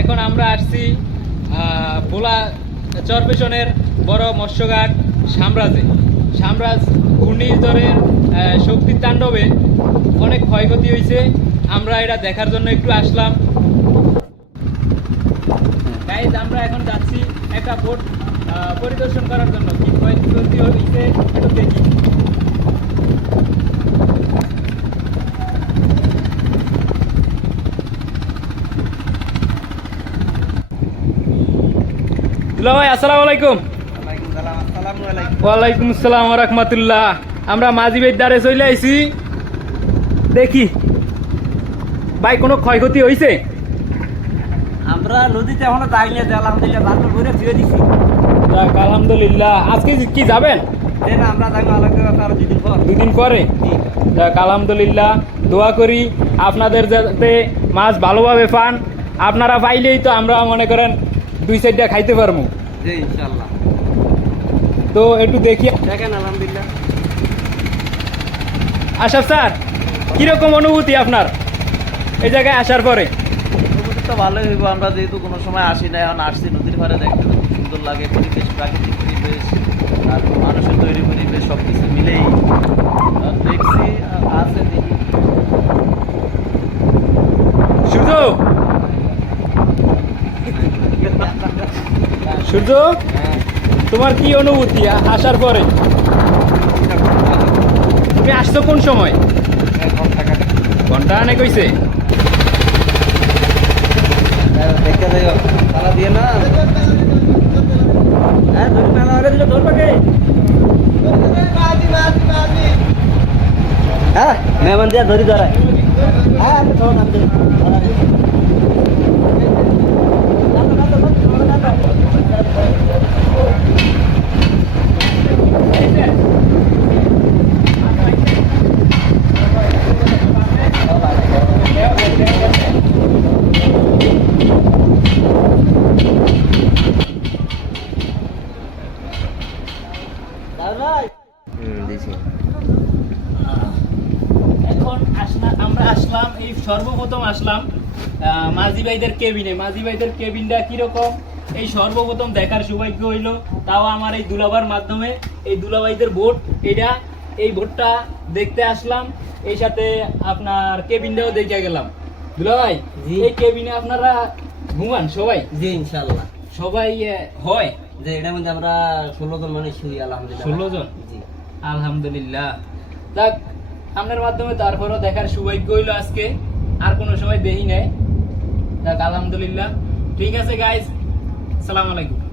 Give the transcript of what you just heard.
এখন আমরা আসছি ভোলা চরপেশনের বড় মৎস্যঘাট সাম্রাজে সাম্রাজ ঘূর্ণিঝড়ের শক্তির তাণ্ডবে অনেক ক্ষয়ক্ষতি হয়েছে। আমরা এটা দেখার জন্য একটু আসলাম। আমরা এখন যাচ্ছি একটা বোট পরিদর্শন করার জন্য। কি ক্ষয়ক্ষতি হয়েছে একটু দেখি দুলা ভাই আসসালামু আলাইকুম। ওয়ালাইকুম আসসালাম রহমতুল্লাহ। আমরা মাঝি দ্বারে চলে আইছি। দেখি ভাই কোনো ক্ষয়ক্ষতি হয়েছে আমরা নদীতে এখনও আলহামদুলিল্লাহ বান্দর ঘুরে ফিরে দিছি। আলহামদুলিল্লাহ। আজকে কি যাবেন? আমরা দুদিন পর। দুদিন পরে? যাক আলহামদুলিল্লাহ। দোয়া করি আপনাদের যাতে মাছ ভালোভাবে পান। আপনারা পাইলেই তো আমরা মনে করেন দুই সাইডটা খাইতে পারব জি তো একটু দেখি। দেখেন আলহামদুলিল্লাহ। আশাফ স্যার কীরকম অনুভূতি আপনার? এই জায়গায় আসার পরে? অনুভূতি তো ভালোই হইব আমরা যেহেতু কোনো সময় আসি না এখন আসছি নদীর পাড়ে দেখতে খুব সুন্দর লাগে পরিবেশ প্রাকৃতিক পরিবেশ আর মানুষের তৈরি পরিবেশ সব কিছু মিলেই দেখছি আছে দেখি। সূর্য সূর্য হ্যাঁ তোমার কি অনুভূতি আসার পরে। তুমি আসছো কোন সময়? ঘণ্টা অনেক হয়েছে দেখতে যাই দিয়ে না? হ্যাঁ দিলে কে হ্যাঁ মেহমান দিয়া ধরি ধরায়। হ্যাঁ ধরি। হুম, দিছি। এখন আসলাম এই সর্বপ্রথম আসলাম মাঝি ভাইদের কেবিনে মাঝি ভাইদের কেবিনটা কীরকম? এই সর্বপ্রথম দেখার সৌভাগ্য হইল তাও আমার এই দুলাবার মাধ্যমে এই দুলাভাইদের ভোট এটা এই ভোটটা দেখতে আসলাম এই সাথে আপনার কেবিনটাও দেখে গেলাম। দুলাভাই। এই কেবিনে আপনারা ঘুমান সবাই? জি ইনশাল্লাহ সবাই হয়? যে এটার মধ্যে আমরা ষোলো জন মানুষ শুই আলহামদুলিল্লাহ। 16 জন? জি। আলহামদুলিল্লাহ। যাক আপনার মাধ্যমে তারপরও দেখার সৌভাগ্য হইল আজকে। আর কোনো সময় দেই নাই। যাক, আলহামদুলিল্লাহ। ঠিক আছে গাইজ সালাম আলাইকুম।